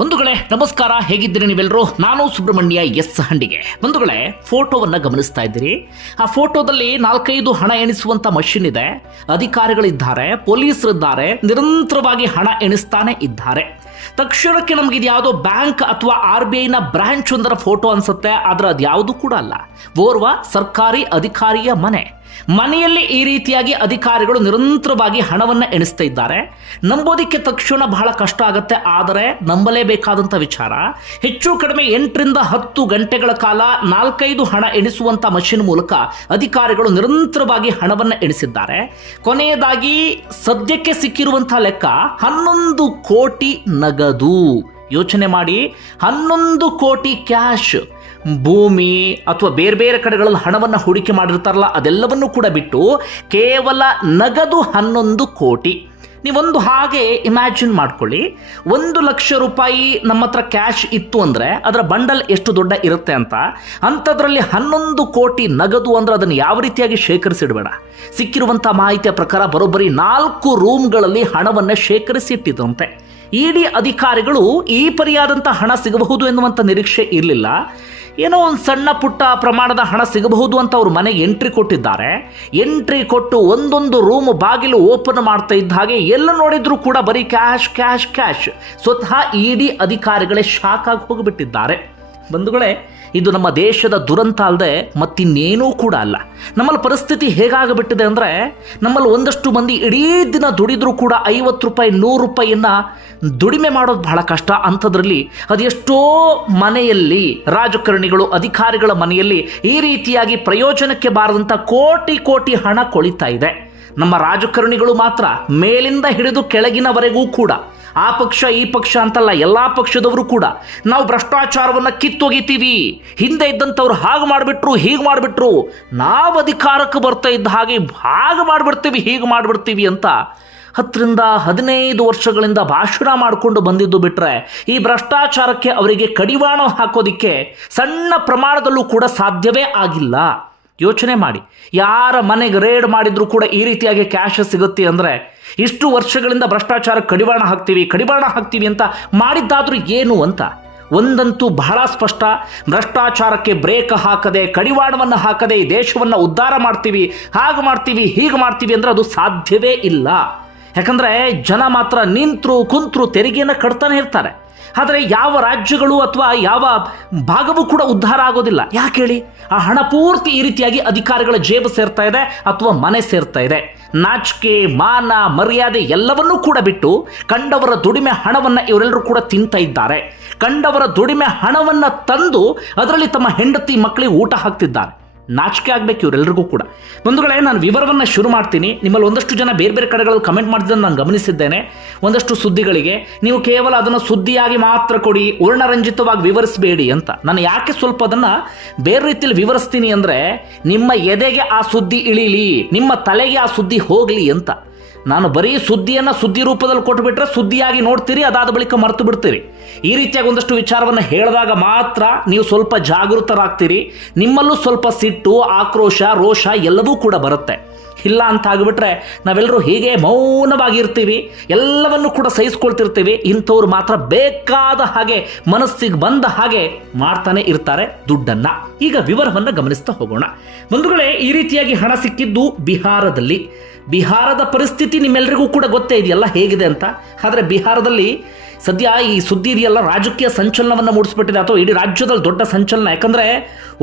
ಬಂಧುಗಳೇ, ನಮಸ್ಕಾರ. ಹೇಗಿದ್ದೀರಿ ನೀವೆಲ್ಲರೂ ನಾನು ಸುಬ್ರಹ್ಮಣ್ಯ ಎಸ್ ಹಂಡಿಗೆ. ಬಂಧುಗಳೇ, ಫೋಟೋವನ್ನು ಗಮನಿಸ್ತಾ ಇದ್ದೀರಿ? ಆ ಫೋಟೋದಲ್ಲಿ ನಾಲ್ಕೈದು ಹಣ ಎಣಿಸುವಂತ ಮಷಿನ್ ಇದೆ. ಅಧಿಕಾರಿಗಳಿದ್ದಾರೆ, ಪೊಲೀಸರಿದ್ದಾರೆ, ನಿರಂತರವಾಗಿ ಹಣ ಎಣಿಸ್ತಾನೆ ಇದ್ದಾರೆ. ತಕ್ಷಣಕ್ಕೆ ನಮ್ಗೆ ಇದು ಯಾವುದೋ ಬ್ಯಾಂಕ್ ಅಥವಾ ಆರ್ ಬಿ ಐನ ಬ್ರಾಂಚ್ ಒಂದರ ಫೋಟೋ ಅನ್ಸುತ್ತೆ. ಆದ್ರೆ ಅದು ಯಾವುದು ಕೂಡ ಅಲ್ಲ. ಓರ್ವ ಸರ್ಕಾರಿ ಅಧಿಕಾರಿಯ ಮನೆ. ಮನೆಯಲ್ಲಿ ಈ ರೀತಿಯಾಗಿ ಅಧಿಕಾರಿಗಳು ನಿರಂತರವಾಗಿ ಹಣವನ್ನು ಎಣಿಸ್ತಾ ಇದ್ದಾರೆ. ನಂಬೋದಕ್ಕೆ ತಕ್ಷಣ ಬಹಳ ಕಷ್ಟ ಆಗುತ್ತೆ. ಆದರೆ ನಂಬಲೇಬೇಕಾದಂಥ ವಿಚಾರ. ಹೆಚ್ಚು ಕಡಿಮೆ ಎಂಟರಿಂದ ಹತ್ತು ಗಂಟೆಗಳ ಕಾಲ ನಾಲ್ಕೈದು ಹಣ ಎಣಿಸುವಂಥ ಮಷಿನ್ ಮೂಲಕ ಅಧಿಕಾರಿಗಳು ನಿರಂತರವಾಗಿ ಹಣವನ್ನು ಎಣಿಸಿದ್ದಾರೆ. ಕೊನೆಯದಾಗಿ ಸದ್ಯಕ್ಕೆ ಸಿಕ್ಕಿರುವಂಥ ಲೆಕ್ಕ ಹನ್ನೊಂದು ಕೋಟಿ ನಗದು. ಯೋಚನೆ ಮಾಡಿ. ಹನ್ನೊಂದು ಕೋಟಿ ಕ್ಯಾಶ್. ಭೂಮಿ ಅಥವಾ ಬೇರೆ ಬೇರೆ ಕಡೆಗಳಲ್ಲಿ ಹಣವನ್ನು ಹೂಡಿಕೆ ಮಾಡಿರ್ತಾರಲ್ಲ, ಅದೆಲ್ಲವನ್ನು ಕೂಡ ಬಿಟ್ಟು ಕೇವಲ ನಗದು ಹನ್ನೊಂದು ಕೋಟಿ. ನೀವೊಂದು ಹಾಗೆ ಇಮ್ಯಾಜಿನ್ ಮಾಡ್ಕೊಳ್ಳಿ, ಒಂದು ಲಕ್ಷ ರೂಪಾಯಿ ನಮ್ಮ ಹತ್ರ ಕ್ಯಾಶ್ ಇತ್ತು ಅಂದರೆ ಅದರ ಬಂಡಲ್ ಎಷ್ಟು ದೊಡ್ಡ ಇರುತ್ತೆ ಅಂತ, ಅಂಥದ್ರಲ್ಲಿ ಹನ್ನೊಂದು ಕೋಟಿ ನಗದು ಅಂದರೆ ಅದನ್ನು ಯಾವ ರೀತಿಯಾಗಿ ಶೇಖರಿಸಿಡಬೇಡ. ಸಿಕ್ಕಿರುವಂಥ ಮಾಹಿತಿಯ ಪ್ರಕಾರ ಬರೋಬ್ಬರಿ ನಾಲ್ಕು ರೂಮ್ಗಳಲ್ಲಿ ಹಣವನ್ನು ಶೇಖರಿಸಿಟ್ಟಿದ್ರಂತೆ ಇ ಡಿ ಅಧಿಕಾರಿಗಳು ಈ ಪರಿಯಾದಂಥ ಹಣ ಸಿಗಬಹುದು ಎನ್ನುವಂಥ ನಿರೀಕ್ಷೆ ಇರಲಿಲ್ಲ. ಏನೋ ಒಂದು ಸಣ್ಣ ಪುಟ್ಟ ಪ್ರಮಾಣದ ಹಣ ಸಿಗಬಹುದು ಅಂತ ಅವರು ಮನೆಗೆ ಎಂಟ್ರಿ ಕೊಟ್ಟಿದ್ದಾರೆ. ಎಂಟ್ರಿ ಕೊಟ್ಟು ಒಂದೊಂದು ರೂಮ್ ಬಾಗಿಲು ಓಪನ್ ಮಾಡ್ತಾ ಇದ್ದ ಹಾಗೆ ಎಲ್ಲ ನೋಡಿದ್ರು ಕೂಡ ಬರೀ ಕ್ಯಾಶ್ ಕ್ಯಾಶ್ ಕ್ಯಾಶ್ ಸ್ವತಃ ಇಡಿ ಅಧಿಕಾರಿಗಳೇ ಶಾಕ್ ಆಗಿ ಹೋಗಿಬಿಟ್ಟಿದ್ದಾರೆ. ಬಂಧುಗಳೇ ಇದು ನಮ್ಮ ದೇಶದ ದುರಂತ ಅಲ್ಲದೆ ಮತ್ತಿನ್ನೇನೂ ಕೂಡ ಅಲ್ಲ. ನಮ್ಮಲ್ಲಿ ಪರಿಸ್ಥಿತಿ ಹೇಗಾಗಿಬಿಟ್ಟಿದೆ ಅಂದರೆ ನಮ್ಮಲ್ಲಿ ಒಂದಷ್ಟು ಮಂದಿ ಇಡೀ ದಿನ ದುಡಿದ್ರೂ ಕೂಡ ಐವತ್ತು ರೂಪಾಯಿ, ನೂರು ರೂಪಾಯಿಯನ್ನು ದುಡಿಮೆ ಮಾಡೋದು ಬಹಳ ಕಷ್ಟ. ಅಂಥದ್ರಲ್ಲಿ ಅದೆಷ್ಟೋ ಮನೆಯಲ್ಲಿ ರಾಜಕಾರಣಿಗಳು, ಅಧಿಕಾರಿಗಳ ಮನೆಯಲ್ಲಿ ಈ ರೀತಿಯಾಗಿ ಪ್ರಯೋಜನಕ್ಕೆ ಬಾರದಂಥ ಕೋಟಿ ಕೋಟಿ ಹಣ ಕೊಳಿತಾ ಇದೆ. ನಮ್ಮ ರಾಜಕಾರಣಿಗಳು ಮಾತ್ರ ಮೇಲಿಂದ ಹಿಡಿದು ಕೆಳಗಿನವರೆಗೂ ಕೂಡ ಆ ಪಕ್ಷ, ಈ ಪಕ್ಷ ಅಂತಲ್ಲ ಎಲ್ಲ ಪಕ್ಷದವರು ಕೂಡ ನಾವು ಭ್ರಷ್ಟಾಚಾರವನ್ನು ಕಿತ್ತೊಗಿತೀವಿ. ಹಿಂದೆ ಇದ್ದಂಥವ್ರು ಹಾಗೆ ಮಾಡಿಬಿಟ್ರು, ಹೀಗೆ ಮಾಡಿಬಿಟ್ರು. ನಾವು ಅಧಿಕಾರಕ್ಕೆ ಬರ್ತಾ ಇದ್ದ ಹಾಗೆ ಹಾಗೆ ಮಾಡಿಬಿಡ್ತೀವಿ, ಹೀಗೆ ಮಾಡಿಬಿಡ್ತೀವಿ ಅಂತ ಹತ್ತರಿಂದ ಹದಿನೈದು ವರ್ಷಗಳಿಂದ ಭಾಷಣ ಮಾಡಿಕೊಂಡು ಬಂದಿದ್ದು ಬಿಟ್ಟರೆ ಈ ಭ್ರಷ್ಟಾಚಾರಕ್ಕೆ ಅವರಿಗೆ ಕಡಿವಾಣ ಹಾಕೋದಿಕ್ಕೆ ಸಣ್ಣ ಪ್ರಮಾಣದಲ್ಲೂ ಕೂಡ ಸಾಧ್ಯವೇ ಆಗಿಲ್ಲ. ಯೋಚನೆ ಮಾಡಿ. ಯಾರ ಮನೆಗೆ ರೇಡ್ ಮಾಡಿದರೂ ಕೂಡ ಈ ರೀತಿಯಾಗಿ ಕ್ಯಾಶ್ ಸಿಗುತ್ತೆ ಅಂದರೆ, ಇಷ್ಟು ವರ್ಷಗಳಿಂದ ಭ್ರಷ್ಟಾಚಾರ ಕಡಿವಾಣ ಹಾಕ್ತೀವಿ ಕಡಿವಾಣ ಹಾಕ್ತೀವಿ ಅಂತ ಮಾಡಿದ್ದಾದ್ರೂ ಏನು ಅಂತ? ಒಂದಂತೂ ಬಹಳ ಸ್ಪಷ್ಟ. ಭ್ರಷ್ಟಾಚಾರಕ್ಕೆ ಬ್ರೇಕ್ ಹಾಕದೆ, ಕಡಿವಾಣವನ್ನು ಹಾಕದೆ ಈ ದೇಶವನ್ನು ಉದ್ಧಾರ ಮಾಡ್ತೀವಿ, ಹಾಗೆ ಮಾಡ್ತೀವಿ, ಹೀಗೆ ಮಾಡ್ತೀವಿ ಅಂದರೆ ಅದು ಸಾಧ್ಯವೇ ಇಲ್ಲ. ಯಾಕಂದರೆ ಜನ ಮಾತ್ರ ನಿಂತರು, ಕುಂತರು ತೆರಿಗೆಯನ್ನು ಕಟ್ತಾನೆ ಇರ್ತಾರೆ. ಆದರೆ ಯಾವ ರಾಜ್ಯಗಳು ಅಥವಾ ಯಾವ ಭಾಗವೂ ಕೂಡ ಉದ್ಧಾರ ಆಗೋದಿಲ್ಲ. ಯಾಕೆ ಹೇಳಿ? ಆ ಹಣ ಪೂರ್ತಿ ಈ ರೀತಿಯಾಗಿ ಅಧಿಕಾರಿಗಳ ಜೇಬು ಸೇರ್ತಾ ಇದೆ ಅಥವಾ ಮನೆ ಸೇರ್ತಾ ಇದೆ. ನಾಚಿಕೆ, ಮಾನ, ಮರ್ಯಾದೆ ಎಲ್ಲವನ್ನೂ ಕೂಡ ಬಿಟ್ಟು ಕಂಡವರ ದುಡಿಮೆ ಹಣವನ್ನು ಇವರೆಲ್ಲರೂ ಕೂಡ ತಿಂತ ಇದ್ದಾರೆ. ಕಂಡವರ ದುಡಿಮೆ ಹಣವನ್ನು ತಂದು ಅದರಲ್ಲಿ ತಮ್ಮ ಹೆಂಡತಿ ಮಕ್ಕಳಿಗೆ ಊಟ ಹಾಕ್ತಿದ್ದಾರೆ. ನಾಚಿಕೆ ಆಗಬೇಕು ಇವರೆಲ್ಲರಿಗೂ ಕೂಡ. ಬಂಧುಗಳೇ, ನಾನು ವಿವರವನ್ನು ಶುರು ಮಾಡ್ತೀನಿ. ನಿಮ್ಮಲ್ಲಿ ಒಂದಷ್ಟು ಜನ ಬೇರೆ ಬೇರೆ ಕಡೆಗಳಲ್ಲಿ ಕಮೆಂಟ್ ಮಾಡಿದ್ದನ್ನು ನಾನು ಗಮನಿಸಿದ್ದೇನೆ. ಒಂದಷ್ಟು ಸುದ್ದಿಗಳಿಗೆ, ನೀವು ಕೇವಲ ಅದನ್ನು ಸುದ್ದಿಯಾಗಿ ಮಾತ್ರ ಕೊಡಿ ವರ್ಣರಂಜಿತವಾಗಿ ವಿವರಿಸಬೇಡಿ ಅಂತ. ನಾನು ಯಾಕೆ ಸ್ವಲ್ಪ ಅದನ್ನು ಬೇರೆ ರೀತಿಯಲ್ಲಿ ವಿವರಿಸ್ತೀನಿ ಅಂದರೆ, ನಿಮ್ಮ ಎದೆಗೆ ಆ ಸುದ್ದಿ ಇಳೀಲಿ, ನಿಮ್ಮ ತಲೆಗೆ ಆ ಸುದ್ದಿ ಹೋಗಲಿ ಅಂತ. ನಾನು ಬರೀ ಸುದ್ದಿಯನ್ನು ಸುದ್ದಿ ರೂಪದಲ್ಲಿ ಕೊಟ್ಟುಬಿಟ್ರೆ ಸುದ್ದಿಯಾಗಿ ನೋಡ್ತೀರಿ, ಅದಾದ ಬಳಿಕ ಮರೆತು ಬಿಡ್ತೀರಿ. ಈ ರೀತಿಯಾಗಿ ಒಂದಷ್ಟು ವಿಚಾರವನ್ನು ಹೇಳಿದಾಗ ಮಾತ್ರ ನೀವು ಸ್ವಲ್ಪ ಜಾಗೃತರಾಗ್ತೀರಿ. ನಿಮ್ಮಲ್ಲೂ ಸ್ವಲ್ಪ ಸಿಟ್ಟು, ಆಕ್ರೋಶ, ರೋಷ ಎಲ್ಲವೂ ಕೂಡ ಬರುತ್ತೆ. ಇಲ್ಲ ಅಂತ ಆಗಿಬಿಟ್ರೆ ನಾವೆಲ್ಲರೂ ಹೀಗೆ ಮೌನವಾಗಿರ್ತೀವಿ, ಎಲ್ಲವನ್ನು ಕೂಡ ಸಹಿಸ್ಕೊಳ್ತಿರ್ತೀವಿ, ಇಂಥವ್ರು ಮಾತ್ರ ಬೇಕಾದ ಹಾಗೆ ಮನಸ್ಸಿಗೆ ಬಂದ ಹಾಗೆ ಮಾಡ್ತಾನೆ ಇರ್ತಾರೆ ದುಡ್ಡನ್ನ. ಈಗ ವಿವರವನ್ನು ಗಮನಿಸ್ತಾ ಹೋಗೋಣ. ಬಂಧುಗಳೇ, ಈ ರೀತಿಯಾಗಿ ಹಣ ಸಿಕ್ಕಿದ್ದು ಬಿಹಾರದಲ್ಲಿ. ಬಿಹಾರದ ಪರಿಸ್ಥಿತಿ ನಿಮ್ಮೆಲ್ಲರಿಗೂ ಕೂಡ ಗೊತ್ತೇ ಇದೆಯಲ್ಲ ಹೇಗಿದೆ ಅಂತ? ಆದರೆ ಬಿಹಾರದಲ್ಲಿ ಸದ್ಯ ಈ ಸುದ್ದಿ ಇದೆಯಲ್ಲ, ರಾಜಕೀಯ ಸಂಚಲನವನ್ನು ಮೂಡಿಸ್ಬಿಟ್ಟಿದೆ. ಅಥವಾ ಇಡೀ ರಾಜ್ಯದಲ್ಲಿ ದೊಡ್ಡ ಸಂಚಲನ. ಯಾಕಂದ್ರೆ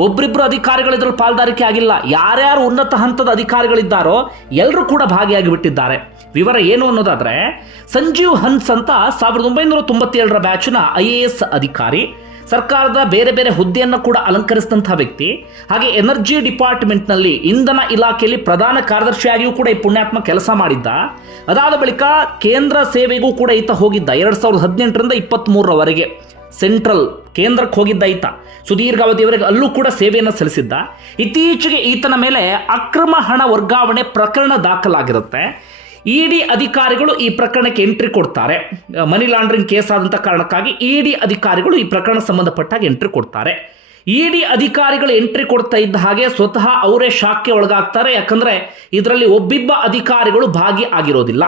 ಒಬ್ರಿಬ್ರು ಅಧಿಕಾರಿಗಳು ಇದ್ರಲ್ಲಿ ಪಾಲ್ದಾರಿಕೆ ಆಗಿಲ್ಲ. ಯಾರ್ಯಾರು ಉನ್ನತ ಹಂತದ ಅಧಿಕಾರಿಗಳಿದ್ದಾರೋ ಎಲ್ಲರೂ ಕೂಡ ಭಾಗಿಯಾಗಿ ಬಿಟ್ಟಿದ್ದಾರೆ ವಿವರ ಏನು ಅನ್ನೋದಾದ್ರೆ, ಸಂಜೀವ್ ಹನ್ಸ್ ಅಂತ ಸಾವಿರದ ಒಂಬೈನೂರ ತೊಂಬತ್ತೇಳರ ಬ್ಯಾಚ್ನ ಐ ಎ ಎಸ್ ಅಧಿಕಾರಿ ಸರ್ಕಾರದ ಬೇರೆ ಬೇರೆ ಹುದ್ದೆಯನ್ನು ಕೂಡ ಅಲಂಕರಿಸಿದಂತಹ ವ್ಯಕ್ತಿ, ಹಾಗೆ ಎನರ್ಜಿ ಡಿಪಾರ್ಟ್ಮೆಂಟ್ನಲ್ಲಿ ಇಂಧನ ಇಲಾಖೆಯಲ್ಲಿ ಪ್ರಧಾನ ಕಾರ್ಯದರ್ಶಿಯಾಗಿಯೂ ಕೂಡ ಈ ಪುಣ್ಯಾತ್ಮ ಕೆಲಸ ಮಾಡಿದ್ದ. ಅದಾದ ಬಳಿಕ ಕೇಂದ್ರ ಸೇವೆಗೂ ಕೂಡ ಈತ ಹೋಗಿದ್ದ, ಎರಡು ಸಾವಿರದ ಹದಿನೆಂಟರಿಂದ ಇಪ್ಪತ್ತ್ಮೂರರವರೆಗೆ ಸೆಂಟ್ರಲ್ ಕೇಂದ್ರಕ್ಕೆ ಹೋಗಿದ್ದ ಈತ. ಸುದೀರ್ಘಾವಧಿಯವರೆಗೆ ಅಲ್ಲೂ ಕೂಡ ಸೇವೆಯನ್ನು ಸಲ್ಲಿಸಿದ್ದ. ಇತ್ತೀಚೆಗೆ ಈತನ ಮೇಲೆ ಅಕ್ರಮ ಹಣ ವರ್ಗಾವಣೆ ಪ್ರಕರಣ ದಾಖಲಾಗಿರುತ್ತೆ. ಇಡಿ ಅಧಿಕಾರಿಗಳು ಈ ಪ್ರಕರಣಕ್ಕೆ ಎಂಟ್ರಿ ಕೊಡ್ತಾರೆ. ಮನಿ ಲಾಂಡ್ರಿಂಗ್ ಕೇಸ್ ಆದಂಥ ಕಾರಣಕ್ಕಾಗಿ ಇಡಿ ಅಧಿಕಾರಿಗಳು ಈ ಪ್ರಕರಣ ಸಂಬಂಧಪಟ್ಟಾಗ ಎಂಟ್ರಿ ಕೊಡ್ತಾರೆ. ಇಡಿ ಅಧಿಕಾರಿಗಳು ಎಂಟ್ರಿ ಕೊಡ್ತಾ ಇದ್ದ ಹಾಗೆ ಸ್ವತಃ ಅವರೇ ಶಾಕ್ಗೆ ಒಳಗಾಗ್ತಾರೆ. ಯಾಕಂದ್ರೆ ಇದರಲ್ಲಿ ಒಬ್ಬಿಬ್ಬ ಅಧಿಕಾರಿಗಳು ಭಾಗಿ ಆಗಿರೋದಿಲ್ಲ.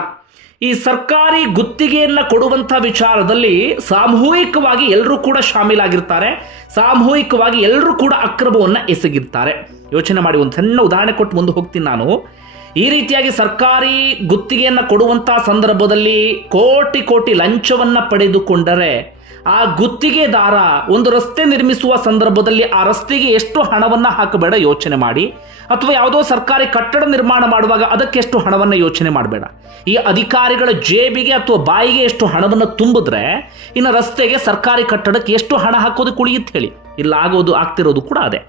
ಈ ಸರ್ಕಾರಿ ಗುತ್ತಿಗೆಯನ್ನ ಕೊಡುವಂಥ ವಿಚಾರದಲ್ಲಿ ಸಾಮೂಹಿಕವಾಗಿ ಎಲ್ಲರೂ ಕೂಡ ಶಾಮೀಲಾಗಿರ್ತಾರೆ. ಸಾಮೂಹಿಕವಾಗಿ ಎಲ್ಲರೂ ಕೂಡ ಅಕ್ರಮವನ್ನು ಎಸಗಿರ್ತಾರೆ. ಯೋಚನೆ ಮಾಡಿ ಒಂದು ಸಣ್ಣ ಉದಾಹರಣೆ ಕೊಟ್ಟು ಮುಂದೆ ಹೋಗ್ತೀನಿ ನಾನು. ಈ ರೀತಿಯಾಗಿ ಸರ್ಕಾರಿ ಗುತ್ತಿಗೆಯನ್ನು ಕೊಡುವಂತಹ ಸಂದರ್ಭದಲ್ಲಿ ಕೋಟಿ ಕೋಟಿ ಲಂಚವನ್ನು ಪಡೆದುಕೊಂಡರೆ ಆ ಗುತ್ತಿಗೆದಾರ ಒಂದು ರಸ್ತೆ ನಿರ್ಮಿಸುವ ಸಂದರ್ಭದಲ್ಲಿ ಆ ರಸ್ತೆಗೆ ಎಷ್ಟು ಹಣವನ್ನು ಹಾಕಬೇಡ ಯೋಚನೆ ಮಾಡಿ, ಅಥವಾ ಯಾವುದೋ ಸರ್ಕಾರಿ ಕಟ್ಟಡ ನಿರ್ಮಾಣ ಮಾಡುವಾಗ ಅದಕ್ಕೆ ಎಷ್ಟು ಹಣವನ್ನು ಯೋಚನೆ ಮಾಡಬೇಡ. ಈ ಅಧಿಕಾರಿಗಳ ಜೇಬಿಗೆ ಅಥವಾ ಬಾಯಿಗೆ ಎಷ್ಟು ಹಣವನ್ನು ತುಂಬಿದ್ರೆ, ಇನ್ನು ರಸ್ತೆಗೆ ಸರ್ಕಾರಿ ಕಟ್ಟಡಕ್ಕೆ ಎಷ್ಟು ಹಣ ಹಾಕೋದು ಕುಳಿಯುತ್ತೆ ಹೇಳಿ. ಇಲ್ಲ ಆಗೋದು ಆಗ್ತಿರೋದು ಕೂಡ ಅದೇ.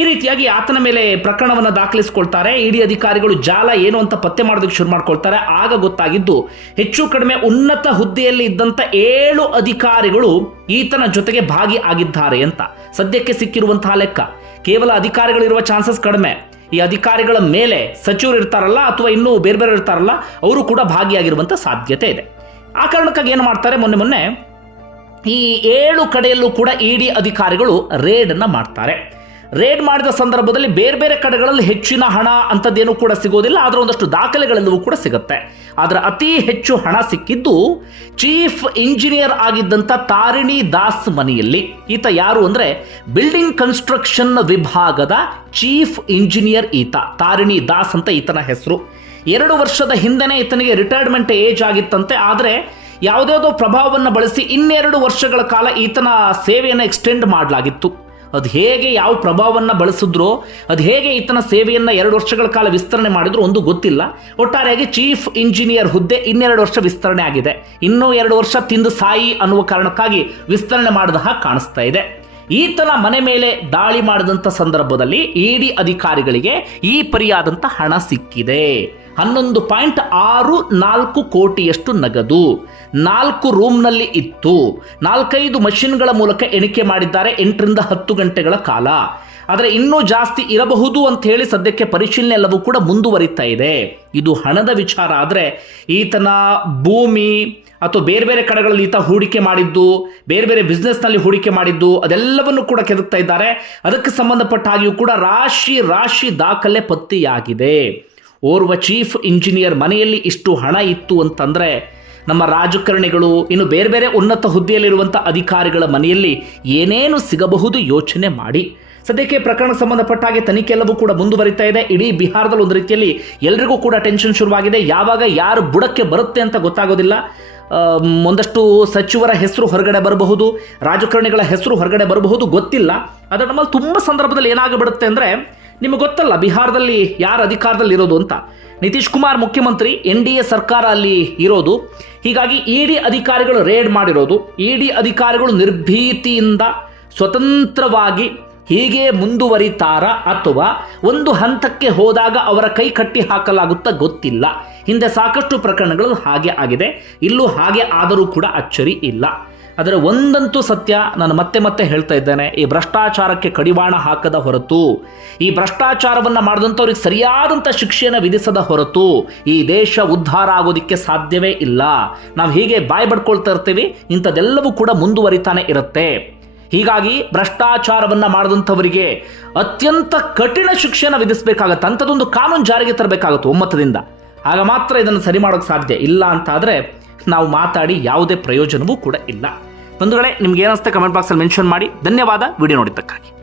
ಈ ರೀತಿಯಾಗಿ ಆತನ ಮೇಲೆ ಪ್ರಕರಣವನ್ನು ದಾಖಲಿಸಿಕೊಳ್ತಾರೆ. ಇಡಿ ಅಧಿಕಾರಿಗಳು ಜಾಲ ಏನು ಅಂತ ಪತ್ತೆ ಮಾಡೋದಕ್ಕೆ ಶುರು ಮಾಡ್ಕೊಳ್ತಾರೆ. ಆಗ ಗೊತ್ತಾಗಿದ್ದು, ಹೆಚ್ಚು ಕಡಿಮೆ ಉನ್ನತ ಹುದ್ದೆಯಲ್ಲಿ ಇದ್ದಂಥ ಏಳು ಅಧಿಕಾರಿಗಳು ಈತನ ಜೊತೆಗೆ ಭಾಗಿ ಆಗಿದ್ದಾರೆ ಅಂತ. ಸದ್ಯಕ್ಕೆ ಸಿಕ್ಕಿರುವಂತಹ ಲೆಕ್ಕ. ಕೇವಲ ಅಧಿಕಾರಿಗಳಿರುವ ಚಾನ್ಸಸ್ ಕಡಿಮೆ. ಈ ಅಧಿಕಾರಿಗಳ ಮೇಲೆ ಸಚಿವರು ಇರ್ತಾರಲ್ಲ ಅಥವಾ ಇನ್ನೂ ಬೇರೆ ಬೇರೆ ಇರ್ತಾರಲ್ಲ, ಅವರು ಕೂಡ ಭಾಗಿಯಾಗಿರುವಂಥ ಸಾಧ್ಯತೆ ಇದೆ. ಆ ಕಾರಣಕ್ಕಾಗಿ ಏನು ಮಾಡ್ತಾರೆ? ಮೊನ್ನೆ ಮೊನ್ನೆ ಈ ಏಳು ಕಡೆಯಲ್ಲೂ ಕೂಡ ಇಡಿ ಅಧಿಕಾರಿಗಳು ರೇಡ್ ಅನ್ನ ಮಾಡ್ತಾರೆ. ರೇಡ್ ಮಾಡಿದ ಸಂದರ್ಭದಲ್ಲಿ ಬೇರೆ ಬೇರೆ ಕಡೆಗಳಲ್ಲಿ ಹೆಚ್ಚಿನ ಹಣ ಅಂಥದ್ದೇನು ಕೂಡ ಸಿಗೋದಿಲ್ಲ, ಆದರೆ ಒಂದಷ್ಟು ದಾಖಲೆಗಳೆಲ್ಲವೂ ಕೂಡ ಸಿಗುತ್ತೆ. ಆದರೆ ಅತಿ ಹೆಚ್ಚು ಹಣ ಸಿಕ್ಕಿದ್ದು ಚೀಫ್ ಇಂಜಿನಿಯರ್ ಆಗಿದ್ದಂಥ ತಾರಿಣಿ ದಾಸ್ ಮನೆಯಲ್ಲಿ. ಈತ ಯಾರು ಅಂದ್ರೆ ಬಿಲ್ಡಿಂಗ್ ಕನ್ಸ್ಟ್ರಕ್ಷನ್ ವಿಭಾಗದ ಚೀಫ್ ಇಂಜಿನಿಯರ್ ಈತ, ತಾರಿಣಿ ದಾಸ್ ಅಂತ ಈತನ ಹೆಸರು. ಎರಡು ವರ್ಷದ ಹಿಂದೆನೇ ಈತನಿಗೆ ರಿಟೈರ್ಮೆಂಟ್ ಏಜ್ ಆಗಿತ್ತಂತೆ, ಆದರೆ ಯಾವುದ್ಯಾವುದೋ ಪ್ರಭಾವವನ್ನು ಬಳಸಿ ಇನ್ನೆರಡು ವರ್ಷಗಳ ಕಾಲ ಈತನ ಸೇವೆಯನ್ನು ಎಕ್ಸ್ಟೆಂಡ್ ಮಾಡಲಾಗಿತ್ತು. ಅದು ಹೇಗೆ ಯಾವ ಪ್ರಭಾವವನ್ನು ಬಳಸಿದ್ರೋ, ಅದು ಹೇಗೆ ಈತನ ಸೇವೆಯನ್ನು ಎರಡು ವರ್ಷಗಳ ಕಾಲ ವಿಸ್ತರಣೆ ಮಾಡಿದ್ರು ಒಂದು ಗೊತ್ತಿಲ್ಲ. ಒಟ್ಟಾರೆಯಾಗಿ ಚೀಫ್ ಇಂಜಿನಿಯರ್ ಹುದ್ದೆ ಇನ್ನೆರಡು ವರ್ಷ ವಿಸ್ತರಣೆ ಆಗಿದೆ. ಇನ್ನೂ ಎರಡು ವರ್ಷ ತಿಂದು ಸಾಯಿ ಅನ್ನುವ ಕಾರಣಕ್ಕಾಗಿ ವಿಸ್ತರಣೆ ಮಾಡಿದ ಹಾಗೆ ಕಾಣಿಸ್ತಾ ಇದೆ. ಈತನ ಮನೆ ಮೇಲೆ ದಾಳಿ ಮಾಡಿದಂಥ ಸಂದರ್ಭದಲ್ಲಿ ಇಡಿ ಅಧಿಕಾರಿಗಳಿಗೆ ಈ ಪರಿಯಾದಂಥ ಹಣ ಸಿಕ್ಕಿದೆ. ಹನ್ನೊಂದು ಪಾಯಿಂಟ್ ಆರು ನಾಲ್ಕು ಕೋಟಿಯಷ್ಟು ನಗದು. ನಾಲ್ಕು ರೂಮ್ನಲ್ಲಿ ಇತ್ತು. ನಾಲ್ಕೈದು ಮಷಿನ್ಗಳ ಮೂಲಕ ಎಣಿಕೆ ಮಾಡಿದ್ದಾರೆ ಎಂಟರಿಂದ ಹತ್ತು ಗಂಟೆಗಳ ಕಾಲ. ಆದರೆ ಇನ್ನೂ ಜಾಸ್ತಿ ಇರಬಹುದು ಅಂತ ಹೇಳಿ ಸದ್ಯಕ್ಕೆ ಪರಿಶೀಲನೆ ಎಲ್ಲವೂ ಕೂಡ ಮುಂದುವರಿತಾ ಇದೆ. ಇದು ಹಣದ ವಿಚಾರ. ಆದರೆ ಈತನ ಭೂಮಿ ಅಥವಾ ಬೇರೆ ಬೇರೆ ಕಡೆಗಳಲ್ಲಿ ಈತ ಹೂಡಿಕೆ ಮಾಡಿದ್ದು, ಬೇರೆ ಬೇರೆ ಬಿಸ್ನೆಸ್ನಲ್ಲಿ ಹೂಡಿಕೆ ಮಾಡಿದ್ದು, ಅದೆಲ್ಲವನ್ನು ಕೂಡ ಕೆದಕ್ತಾ ಇದ್ದಾರೆ. ಅದಕ್ಕೆ ಸಂಬಂಧಪಟ್ಟ ಹಾಗೆಯೂ ಕೂಡ ರಾಶಿ ರಾಶಿ ದಾಖಲೆ ಪತ್ತೆಯಾಗಿದೆ. ಓರ್ವ ಚೀಫ್ ಇಂಜಿನಿಯರ್ ಮನೆಯಲ್ಲಿ ಇಷ್ಟು ಹಣ ಇತ್ತು ಅಂತಂದರೆ ನಮ್ಮ ರಾಜಕಾರಣಿಗಳು ಇನ್ನು ಬೇರೆ ಬೇರೆ ಉನ್ನತ ಹುದ್ದೆಯಲ್ಲಿರುವಂಥ ಅಧಿಕಾರಿಗಳ ಮನೆಯಲ್ಲಿ ಏನೇನು ಸಿಗಬಹುದು ಯೋಚನೆ ಮಾಡಿ. ಸದ್ಯಕ್ಕೆ ಪ್ರಕರಣ ಸಂಬಂಧಪಟ್ಟ ಹಾಗೆ ತನಿಖೆ ಎಲ್ಲವೂ ಕೂಡ ಮುಂದುವರಿತಾ ಇದೆ. ಇಡೀ ಬಿಹಾರದಲ್ಲಿ ಒಂದು ರೀತಿಯಲ್ಲಿ ಎಲ್ರಿಗೂ ಕೂಡ ಟೆನ್ಷನ್ ಶುರುವಾಗಿದೆ. ಯಾವಾಗ ಯಾರು ಬುಡಕ್ಕೆ ಬರುತ್ತೆ ಅಂತ ಗೊತ್ತಾಗೋದಿಲ್ಲ. ಒಂದಷ್ಟು ಸಚಿವರ ಹೆಸರು ಹೊರಗಡೆ ಬರಬಹುದು, ರಾಜಕಾರಣಿಗಳ ಹೆಸರು ಹೊರಗಡೆ ಬರಬಹುದು, ಗೊತ್ತಿಲ್ಲ. ಆದರೆ ನಮ್ಮಲ್ಲಿ ತುಂಬ ಸಂದರ್ಭದಲ್ಲಿ ಏನಾಗಿಬಿಡುತ್ತೆ ಅಂದರೆ ನಿಮಗೆ ಗೊತ್ತಲ್ಲ ಬಿಹಾರದಲ್ಲಿ ಯಾರು ಅಧಿಕಾರದಲ್ಲಿ ಇರೋದು ಅಂತ. ನಿತೀಶ್ ಕುಮಾರ್ ಮುಖ್ಯಮಂತ್ರಿ, ಎನ್ ಡಿ ಎ ಸರ್ಕಾರ ಅಲ್ಲಿ ಇರೋದು. ಹೀಗಾಗಿ ಇ ಡಿ ಅಧಿಕಾರಿಗಳು ರೇಡ್ ಮಾಡಿರೋದು. ಇ ಡಿ ಅಧಿಕಾರಿಗಳು ನಿರ್ಭೀತಿಯಿಂದ ಸ್ವತಂತ್ರವಾಗಿ ಹೀಗೆ ಮುಂದುವರಿತಾರ ಅಥವಾ ಒಂದು ಹಂತಕ್ಕೆ ಹೋದಾಗ ಅವರ ಕೈ ಕಟ್ಟಿ ಹಾಕಲಾಗುತ್ತಾ ಗೊತ್ತಿಲ್ಲ. ಹಿಂದೆ ಸಾಕಷ್ಟು ಪ್ರಕರಣಗಳು ಹಾಗೆ ಆಗಿದೆ. ಇಲ್ಲೂ ಹಾಗೆ ಆದರೂ ಕೂಡ ಅಚ್ಚರಿ ಇಲ್ಲ. ಆದರೆ ಒಂದಂತೂ ಸತ್ಯ ನಾನು ಮತ್ತೆ ಮತ್ತೆ ಹೇಳ್ತಾ ಇದ್ದೇನೆ, ಈ ಭ್ರಷ್ಟಾಚಾರಕ್ಕೆ ಕಡಿವಾಣ ಹಾಕದ ಹೊರತು, ಈ ಭ್ರಷ್ಟಾಚಾರವನ್ನು ಮಾಡಿದಂಥವ್ರಿಗೆ ಸರಿಯಾದಂಥ ಶಿಕ್ಷೆಯನ್ನು ವಿಧಿಸದ ಹೊರತು ಈ ದೇಶ ಉದ್ಧಾರ ಆಗೋದಕ್ಕೆ ಸಾಧ್ಯವೇ ಇಲ್ಲ. ನಾವು ಹೀಗೆ ಬಾಯ್ ಬಡ್ಕೊಳ್ತಾ ಇರ್ತೀವಿ, ಇಂಥದ್ದೆಲ್ಲವೂ ಕೂಡ ಮುಂದುವರಿತಾನೆ ಇರುತ್ತೆ. ಹೀಗಾಗಿ ಭ್ರಷ್ಟಾಚಾರವನ್ನು ಮಾಡಿದಂಥವರಿಗೆ ಅತ್ಯಂತ ಕಠಿಣ ಶಿಕ್ಷೆಯನ್ನು ವಿಧಿಸಬೇಕಾಗತ್ತೆ, ಅಂಥದ್ದೊಂದು ಕಾನೂನು ಜಾರಿಗೆ ತರಬೇಕಾಗುತ್ತೆ ಒಮ್ಮತದಿಂದ. ಆಗ ಮಾತ್ರ ಇದನ್ನು ಸರಿ ಮಾಡೋಕ್ಕೆ ಸಾಧ್ಯ ಇಲ್ಲ ಅಂತ ಆದರೆ ನಾವು ಮಾತಾಡಿ ಯಾವುದೇ ಪ್ರಯೋಜನವೂ ಕೂಡ ಇಲ್ಲ. ಬಂಧುಗಳೇ, ನಿಮ್ಗೆ ಏನಿಸುತ್ತೆ ಕಮೆಂಟ್ ಬಾಕ್ಸಲ್ಲಿ ಮೆನ್ಷನ್ ಮಾಡಿ. ಧನ್ಯವಾದ. ವಿಡಿಯೋ ನೋಡಿದ್ದಕ್ಕಾಗಿ.